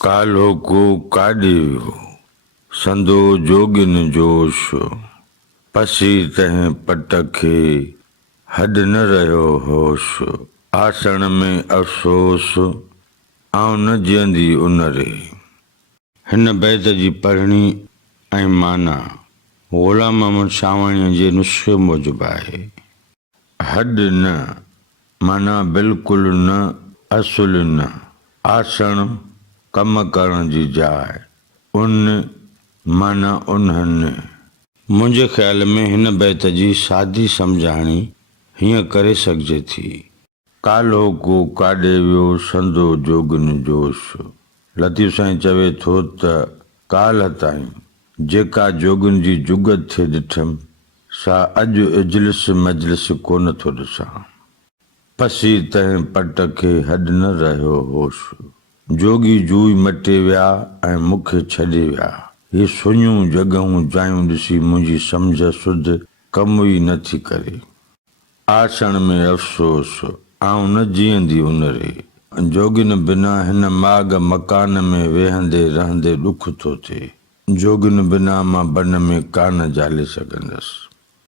कालो को काॾियो संदो जोगिन जोश, पसी तंहिं पट खे हद न रहियो होश। आसण में अफ़सोस आऊं न जीअंदी उन रे। हिन बैत जी पढ़णी ऐं माना ग़ुलाम मोहम्मद शावाणीअ जे नुस्ख़े मूजिबि आहे। हद न माना बिल्कुलु न, असुल न। आसण कम करण जी जाइ, उन माना उन्हनि। मुंहिंजे ख़्याल में हिन बैत जी सादी सम्झाणी हीअं करे सघिजे थी। कालो को काॾे वियो संदो जोगिन जोश। लतीफ़ साईं चवे थो त काल्ह ताईं जेका जोगिन जी जुगत थे ॾिठमि, सा अॼु इजलिस मजलिस कोन थो ॾिसां। पसी तंहिं पट खे हद न रहियो होश। जोगी जूई मटे विया ऐं मूंखे छॾे विया। हे सुञूं जॻहूं जायूं ॾिसी मुंहिंजी सम्झ सुध कम ई नथी करे। आसण में अफ़सोस आऊं न जीअंदी उन रे। जोगिन बिना हिन माग मकान में वेहंदे रहंदे ॾुख थो थिए। जोगिन बिना मां बन में कान ॼाले सघंदसि।